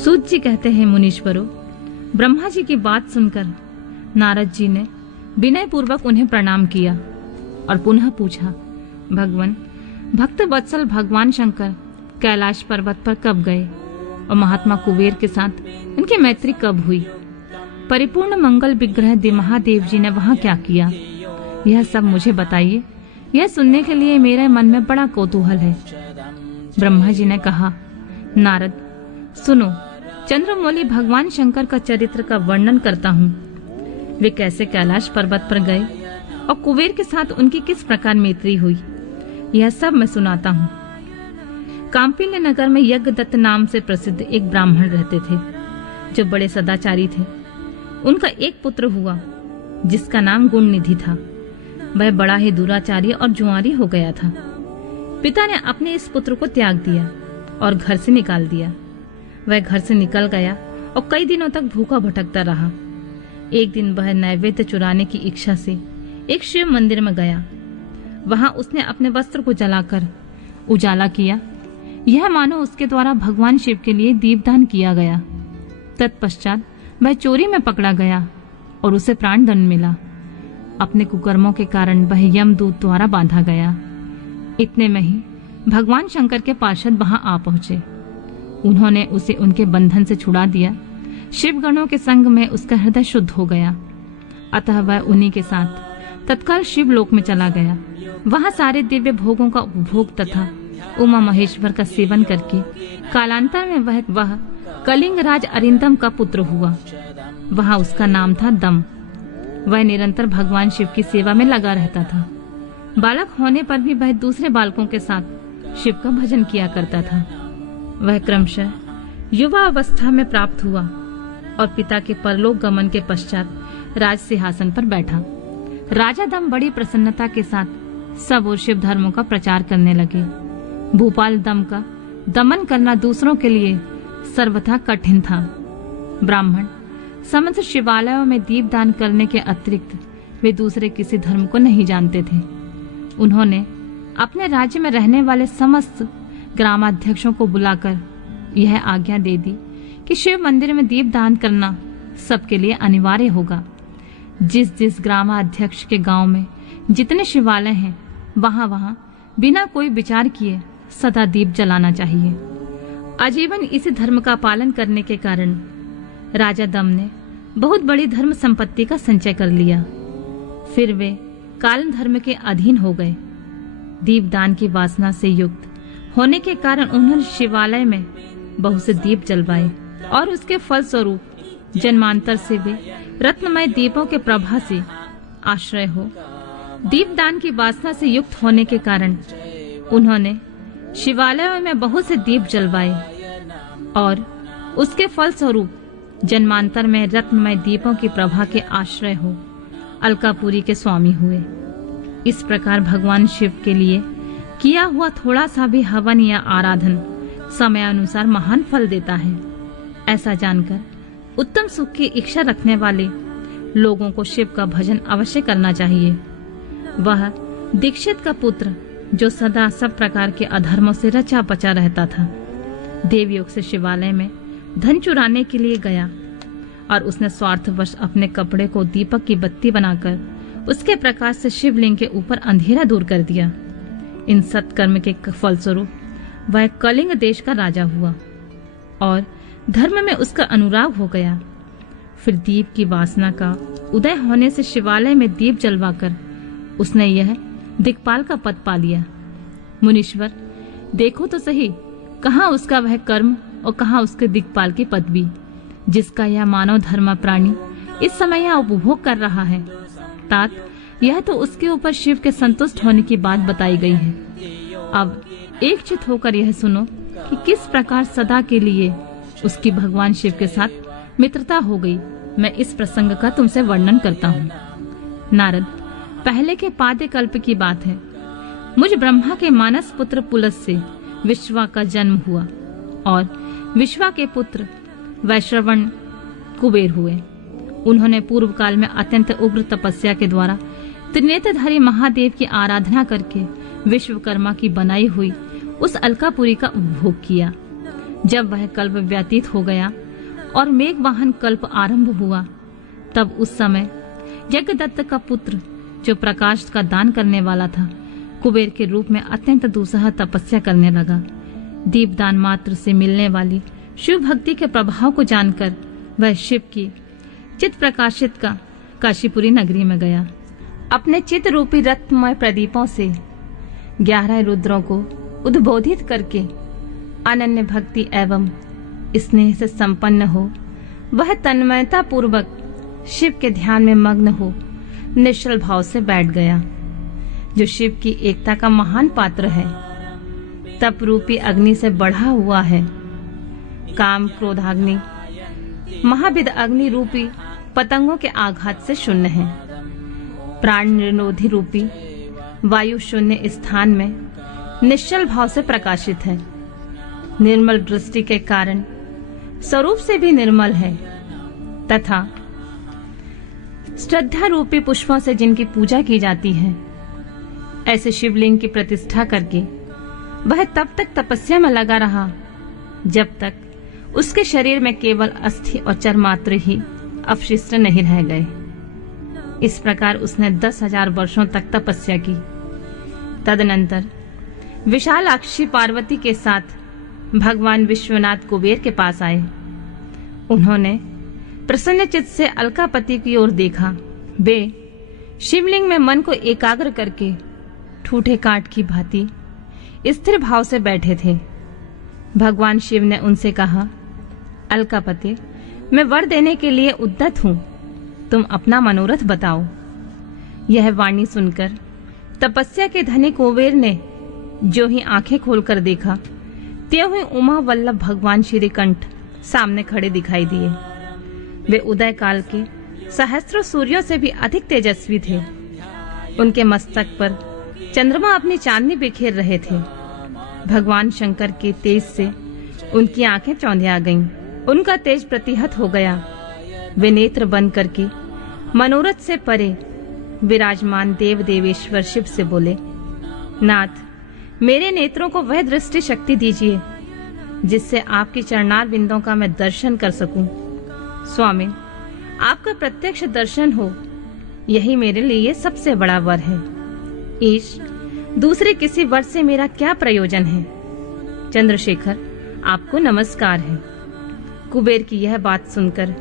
सूत जी कहते हैं, मुनीश्वरों, ब्रह्मा जी की बात सुनकर नारद जी ने विनय पूर्वक उन्हें प्रणाम किया और पुनः पूछा, भगवान, भक्त वत्सल भगवान शंकर कैलाश पर्वत पर कब गए और महात्मा कुबेर के साथ उनकी मैत्री कब हुई? परिपूर्ण मंगल विग्रह महादेव जी ने वहां क्या किया? यह सब मुझे बताइए। यह सुनने के लिए मेरे मन में बड़ा कौतूहल है। ब्रह्मा जी ने कहा, नारद, सुनो, चंद्रमौली भगवान शंकर का चरित्र का वर्णन करता हूँ। वे कैसे कैलाश पर्वत पर गए और कुबेर के साथ उनकी किस प्रकार मैत्री हुई, यह सब मैं सुनाता हूँ। कांपिल्य नगर में यज्ञदत्त नाम से प्रसिद्ध एक ब्राह्मण रहते थे, जो बड़े सदाचारी थे। उनका एक पुत्र हुआ, जिसका नाम गुणनिधि था। वह बड़ा ही दुराचारी और जुआरी हो गया था। पिता ने अपने इस पुत्र को त्याग दिया और घर से निकाल दिया। वह घर से निकल गया और कई दिनों तक भूखा भटकता रहा। एक दिन वह नैवेद्य चुराने की इच्छा से एक शिव मंदिर में गया। वहां उसने अपने वस्त्र को जलाकर उजाला किया। यह मानो उसके द्वारा भगवान शिव के लिए दीपदान किया गया। तत्पश्चात वह चोरी में पकड़ा गया और उसे प्राण दंड मिला। अपने कुकर्मों के कारण वह यमदूत द्वारा बांधा गया। इतने में ही भगवान शंकर के पार्षद वहां आ पहुंचे। उन्होंने उसे उनके बंधन से छुड़ा दिया। शिवगणों के संग में उसका हृदय शुद्ध हो गया। अतः वह उन्हीं के साथ तत्काल शिवलोक में चला गया। वहां सारे दिव्य भोगों का उपभोग तथा उमा महेश्वर का सेवन करके कालांतर में वह कलिंग राज अरिंदम का पुत्र हुआ। वहां उसका नाम था दम। वह निरंतर भगवान शिव की सेवा में लगा रहता था। बालक होने पर भी वह दूसरे बालकों के साथ शिव का भजन किया करता था। वह क्रमशः युवा अवस्था में प्राप्त हुआ और पिता के परलोक गमन के पश्चात राज सिंहासन पर बैठा। राजा दम बड़ी प्रसन्नता के साथ सब और शिव धर्मों का प्रचार करने लगे। भूपाल दम का दमन करना दूसरों के लिए सर्वथा कठिन था। ब्राह्मण समस्त शिवालयों में दीपदान करने के अतिरिक्त वे दूसरे किसी धर्म को नहीं जानते थे। उन्होंने अपने राज्य में रहने वाले समस्त ग्रामाध्यक्षों को बुलाकर यह आज्ञा दे दी कि शिव मंदिर में दीपदान करना सबके लिए अनिवार्य होगा। जिस जिस ग्रामाध्यक्ष के गांव में जितने शिवालय हैं, वहां वहां बिना कोई विचार किए सदा दीप जलाना चाहिए। आजीवन इसी धर्म का पालन करने के कारण राजा दम ने बहुत बड़ी धर्म संपत्ति का संचय कर लिया। फिर वे काल धर्म के अधीन हो गए। दीपदान की वासना से युक्त होने के कारण उन्होंने शिवालय में बहुत से दीप जलवाए और उसके फल स्वरूप जन्मांतर से वे रत्नमय दीपों के प्रभा से आश्रय हो। दीपदान की वासना से युक्त होने के कारण उन्होंने शिवालयों में बहुत से दीप जलवाए और उसके फल स्वरूप जन्मांतर में रत्नमय दीपों की प्रभा के आश्रय हो अलकापुरी के स्वामी हुए। इस प्रकार भगवान शिव के लिए किया हुआ थोड़ा सा भी हवन या आराधन समयानुसार महान फल देता है। ऐसा जानकर उत्तम सुख की इच्छा रखने वाले लोगों को शिव का भजन अवश्य करना चाहिए। वह दीक्षित का पुत्र जो सदा सब प्रकार के अधर्मों से रचा बचा रहता था, देवयोग से शिवालय में धन चुराने के लिए गया और उसने स्वार्थवश अपने कपड़े को दीपक की बत्ती बनाकर उसके प्रकाश से शिवलिंग के ऊपर अंधेरा दूर कर दिया। इन सत्कर्म के फलस्वरूप वह कलिंग देश का राजा हुआ और धर्म में उसका अनुराग हो गया। फिर दीप की वासना का उदय होने से शिवालय में दीप जलवाकर उसने यह दिक्पाल का पद पा लिया। मुनीश्वर, देखो तो सही, कहाँ उसका वह कर्म और कहाँ उसके दिक्पाल की पदवी, जिसका यह मानव धर्म प्राणी इस समय यहाँ उपभोग कर रहा है। तात, यह तो उसके ऊपर शिव के संतुष्ट होने की बात बताई गई है। अब एकचित होकर यह सुनो कि किस प्रकार सदा के लिए उसकी भगवान शिव के साथ मित्रता हो गई। मैं इस प्रसंग का तुमसे वर्णन करता हूँ। नारद, पहले के पाद्य कल्प की बात है। मुझ ब्रह्मा के मानस पुत्र पुलस से विश्वा का जन्म हुआ और विश्वा के पुत्र वैश्रवण कुबेर हुए। उन्होंने पूर्व काल में अत्यंत उग्र तपस्या के द्वारा त्रिनेत्रधारी महादेव की आराधना करके विश्वकर्मा की बनाई हुई उस अलकापुरी का उपभोग किया। जब वह कल्प व्यतीत हो गया और मेघवाहन कल्प आरंभ हुआ, तब उस समय यज्ञदत्त का पुत्र, जो प्रकाश का दान करने वाला था, कुबेर के रूप में अत्यंत दुस्सह तपस्या करने लगा। दीपदान मात्र से मिलने वाली शिव भक्ति के प्रभाव को जानकर वह शिव की चित प्रकाशित का काशीपुरी नगरी में गया। अपने चित रूपी रत्नमय प्रदीपों से 11 रुद्रों को उद्बोधित करके अनन्य भक्ति एवं स्नेह से संपन्न हो वह तन्मयता पूर्वक शिव के ध्यान में मग्न हो निश्चल भाव से बैठ गया। जो शिव की एकता का महान पात्र है, तप रूपी अग्नि से बढ़ा हुआ है, काम क्रोधाग्नि महाविद अग्नि रूपी पतंगों के आघात से शून्य है, प्राण निरोधी रूपी वायु शून्य स्थान में निश्चल भाव से प्रकाशित है, निर्मल दृष्टि के कारण स्वरूप से भी निर्मल है, तथा श्रद्धा रूपी पुष्पों से जिनकी पूजा की जाती है। ऐसे शिवलिंग की प्रतिष्ठा करके वह तब तक तपस्या में लगा रहा जब तक उसके शरीर में केवल अस्थि और चर मात्र ही अवशिष्ट नहीं रह गए। इस प्रकार उसने 10,000 वर्षों तक तपस्या की। तदनंतर विशालाक्षी पार्वती के साथ भगवान विश्वनाथ कुबेर के पास आए। उन्होंने प्रसन्न चित्त से अलकापति की ओर देखा। वे शिवलिंग में मन को एकाग्र करके ठूठे काट की भांति स्थिर भाव से बैठे थे। भगवान शिव ने उनसे कहा, अलकापति, मैं वर देने के लिए उद्यत हूं, तुम अपना मनोरथ बताओ। यह वाणी सुनकर तपस्या के धनी कुबेर ने जो ही आंखें खोलकर देखा, त्यों ही उमा वल्लभ भगवान श्रीकंठ सामने खड़े दिखाई दिए। वे उदय काल के सहस्त्रों सूर्यों से भी अधिक तेजस्वी थे। उनके मस्तक पर चंद्रमा अपनी चांदनी बिखेर रहे थे। भगवान शंकर के तेज से उनकी आंखें चौंधिया गईं। उनका तेज प्रतिहत हो गया। वे नेत्र बंद करके मनोरथ से परे विराजमान देव देवेश्वर शिव से बोले, नाथ, मेरे नेत्रों को वह दृष्टि शक्ति दीजिए जिससे आपके चरणार बिंदों का मैं दर्शन कर सकूं। स्वामी, आपका प्रत्यक्ष दर्शन हो, यही मेरे लिए सबसे बड़ा वर है। ईश, दूसरे किसी वर से मेरा क्या प्रयोजन है। चंद्रशेखर, आपको नमस्कार है। कुबेर की यह बात सुनकर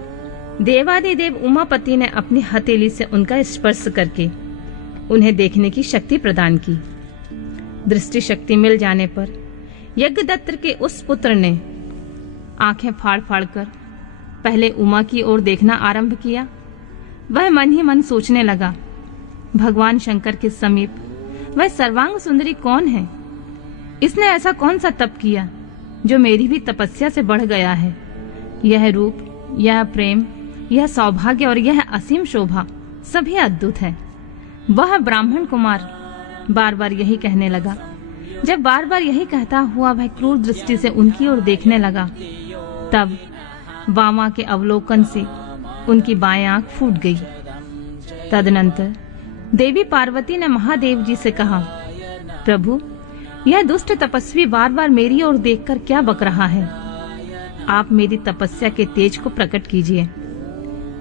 देवादिदेव उमापति ने अपनी हथेली से उनका स्पर्श करके उन्हें देखने की शक्ति प्रदान की। दृष्टि शक्ति मिल जाने पर यज्ञदत्त के उस पुत्र ने आंखें फाड़ फाड़ कर पहले उमा की ओर देखना आरंभ किया। वह मन ही मन सोचने लगा, भगवान शंकर के समीप वह सर्वांग सुंदरी कौन है? इसने ऐसा कौन सा तप किया जो मेरी भी तपस्या से बढ़ गया है? यह रूप, यह प्रेम, यह सौभाग्य और यह असीम शोभा सभी अद्भुत है। वह ब्राह्मण कुमार बार बार यही कहने लगा। जब बार बार यही कहता हुआ वह क्रूर दृष्टि से उनकी ओर देखने लगा, तब वामा के अवलोकन से उनकी बाएं आंख फूट गई। तदनंतर देवी पार्वती ने महादेव जी से कहा, प्रभु, यह दुष्ट तपस्वी बार बार मेरी ओर देखकर क्या बक रहा है? आप मेरी तपस्या के तेज को प्रकट कीजिए।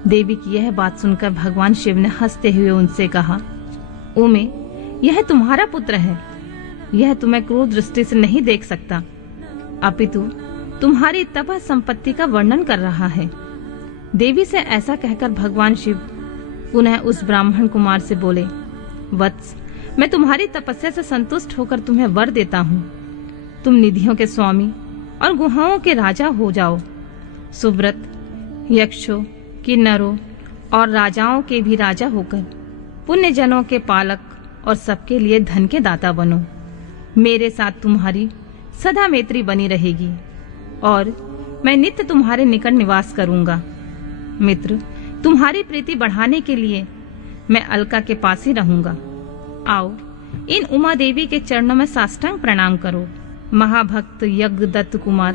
देवी की यह बात सुनकर भगवान शिव ने हंसते हुए उनसे कहा, उमे, यह तुम्हारा पुत्र है। यह तुम्हें क्रूर दृष्टि से नहीं देख सकता, अपितु तुम्हारी तप संपत्ति का वर्णन कर रहा है। देवी से ऐसा कहकर भगवान शिव पुनः उस ब्राह्मण कुमार से बोले, वत्स, मैं तुम्हारी तपस्या से संतुष्ट होकर तुम्हें वर देता हूँ। तुम निधियों के स्वामी और गुहाओं के राजा हो जाओ। सुव्रत, यक्षों, किन्नरों और राजाओं के भी राजा होकर पुण्य जनों के पालक और सबके लिए धन के दाता बनो। मेरे साथ तुम्हारी सदा मैत्री बनी रहेगी और मैं नित्य तुम्हारे निकट निवास करूंगा। मित्र, तुम्हारी प्रीति बढ़ाने के लिए मैं अलका के पास ही रहूंगा। आओ, इन उमा देवी के चरणों में साष्टांग प्रणाम करो। महाभक्त यज्ञदत्त कुमार,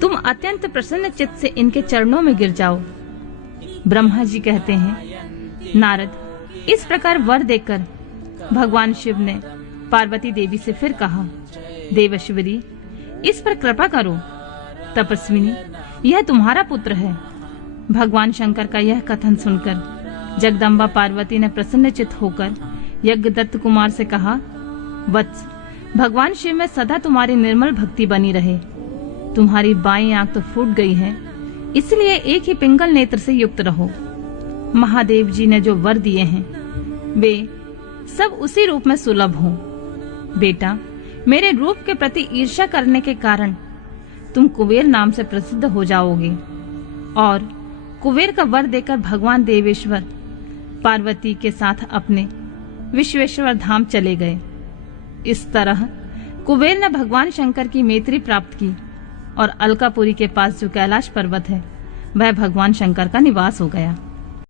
तुम अत्यंत प्रसन्न चित्त से इनके चरणों में गिर जाओ। ब्रह्मा जी कहते हैं, नारद, इस प्रकार वर देकर भगवान शिव ने पार्वती देवी से फिर कहा, देवेश्वरी, इस पर कृपा करो तपस्विनी, यह तुम्हारा पुत्र है। भगवान शंकर का यह कथन सुनकर जगदम्बा पार्वती ने प्रसन्नचित्त होकर यज्ञदत्त कुमार से कहा, वत्स, भगवान शिव में सदा तुम्हारी निर्मल भक्ति बनी रहे। तुम्हारी बाईं आंख तो फूट गई है, इसलिए एक ही पिंगल नेत्र से युक्त रहो। महादेव जी ने जो वर दिए हैं वे सब उसी रूप में सुलभ हों। बेटा, मेरे रूप के प्रति ईर्ष्या करने के कारण तुम कुबेर नाम से प्रसिद्ध हो जाओगे। और कुबेर का वर देकर भगवान देवेश्वर पार्वती के साथ अपने विश्वेश्वर धाम चले गए। इस तरह कुबेर ने भगवान शंकर की मैत्री प्राप्त की और अलकापुरी के पास जो कैलाश पर्वत है वह भगवान शंकर का निवास हो गया।